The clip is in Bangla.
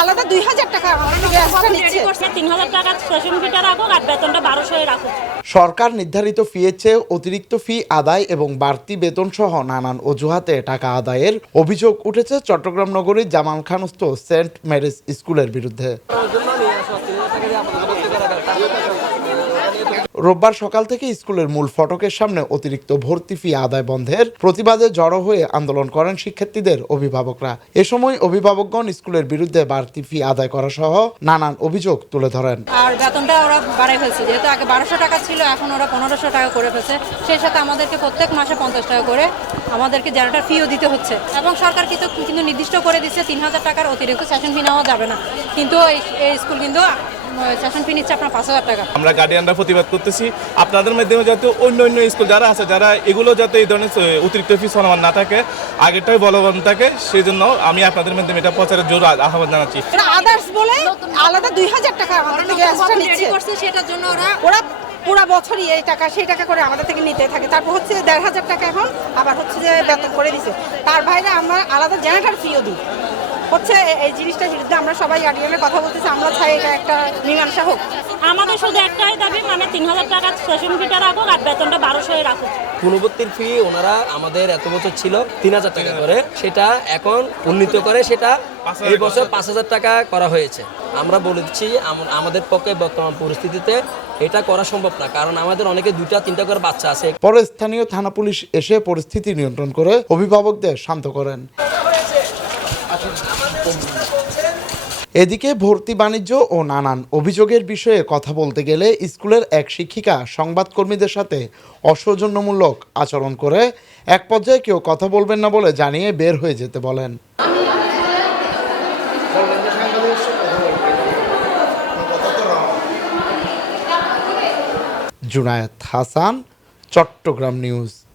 আলাদা দুই হাজার টাকা তিন হাজার টাকা সেশন ফিটা রাখুক আর বেতনটা রাখুক সরকার নির্ধারিত ফিয়ের চেয়ে অতিরিক্ত ফি আদায় এবং বাড়তি বেতন সহ নানান অজুহাতে টাকা আদায়ের অভিযোগ উঠেছে চট্টগ্রাম নগরীর জামাল খানস্থ সেন্ট ম্যারিজ স্কুলের বিরুদ্ধে। রোববার সকাল থেকে স্কুলের মূল ফটকের সামনে অতিরিক্ত ভর্তি ফি আদায় বন্ধের প্রতিবাদে জড়ো হয়ে আন্দোলন করেন শিক্ষার্থীদের অভিভাবকরা। এ সময় অভিভাবকগণ স্কুলের বিরুদ্ধে বাড়তি ফি আদায় করা সহ নানান অভিযোগ তুলে ধরেন। আর বেতনটা ওরা বাড়াই ফেলছে। যেহেতু আগে বারোশো টাকা ছিল, এখন ওরা পনেরোশো টাকা করে ফেলছে। সেই সাথে আমাদেরকে প্রত্যেক মাসে পঞ্চাশ টাকা করে আমাদেরকে জেনারেটার ফিও দিতে হচ্ছে। এবং সরকার কিন্তু কিন্তু নির্দিষ্ট করে দিচ্ছে, তিন হাজার টাকার অতিরিক্ত সেশন ফি নেওয়া যাবে না। কিন্তু এই স্কুল কিন্তু সেশন ফি নিচ্ছে আপনার পাঁচ হাজার টাকা। আমরা গার্ডিয়ানরা প্রতিবাদ করতেছি। আপনাদের মাধ্যমে যাতে অন্য অন্য স্কুল যারা আছে যারা এগুলো যাতে এই ধরনের অতিরিক্ত ফিস সমান না থাকে আগেরটাই বলবৎ থাকে সেই জন্য আমি আপনাদের মাধ্যমে এটা প্রচারের জোর আ- আহ্বান জানাচ্ছি। আদার্স বলে আলাদা দুই হাজার টাকা আমাদের থেকে extra নিচ্ছে। করছে সেটার জন্য ওরা ওরা পুরো বছরই এই টাকা সেই টাকা করে আমাদের থেকে নিতে থাকে। তারপর হচ্ছে দেড় হাজার টাকা এখন আবার হচ্ছে যে বেতন করে দিছে। তার বাইরে আমরা আলাদা জেনারেটার ফিও দিই। হচ্ছে এই জিনিসটা বিরুদ্ধে আমরা সবাই গার্ডিয়ানের কথা বলতেছি আমরা চাই এটা একটা মীমাংসা হোক। আমাদের শুধু একটাই দাবি মানে তিন হাজার টাকা সেশন ফিটা রাখুক আর বেতনটা বারোশো রাখুক। পূর্ববর্তীর ফি ওনারা আমাদের এত বছর ছিল তিন হাজার টাকা করে সেটা এখন উন্নীত করে সেটা এই বছর পাঁচ হাজার টাকা করা হয়েছে। আমরা বলেছি আম- আমাদের পক্ষে বর্তমান পরিস্থিতিতে এটা করা সম্ভব না কারণ আমাদের অনেকে দুটা তিনটা করে বাচ্চা আছে। পরে স্থানীয় থানা পুলিশ এসে পরিস্থিতি নিয়ন্ত্রণ করে অভিভাবকদের শান্ত করেন। এদিকে ভর্তি বাণিজ্য ও নানান অভিযোগের বিষয়ে কথা বলতে গেলে স্কুলের এক শিক্ষিকা সংবাদকর্মীদের সাথে অসৌজন্যমূলক আচরণ করে এক পর্যায়ে কেউ কথা বলবেন না বলে জানিয়ে বের হয়ে যেতে বলেন। জুনায়েদ হাসান, চট্টগ্রাম নিউজ।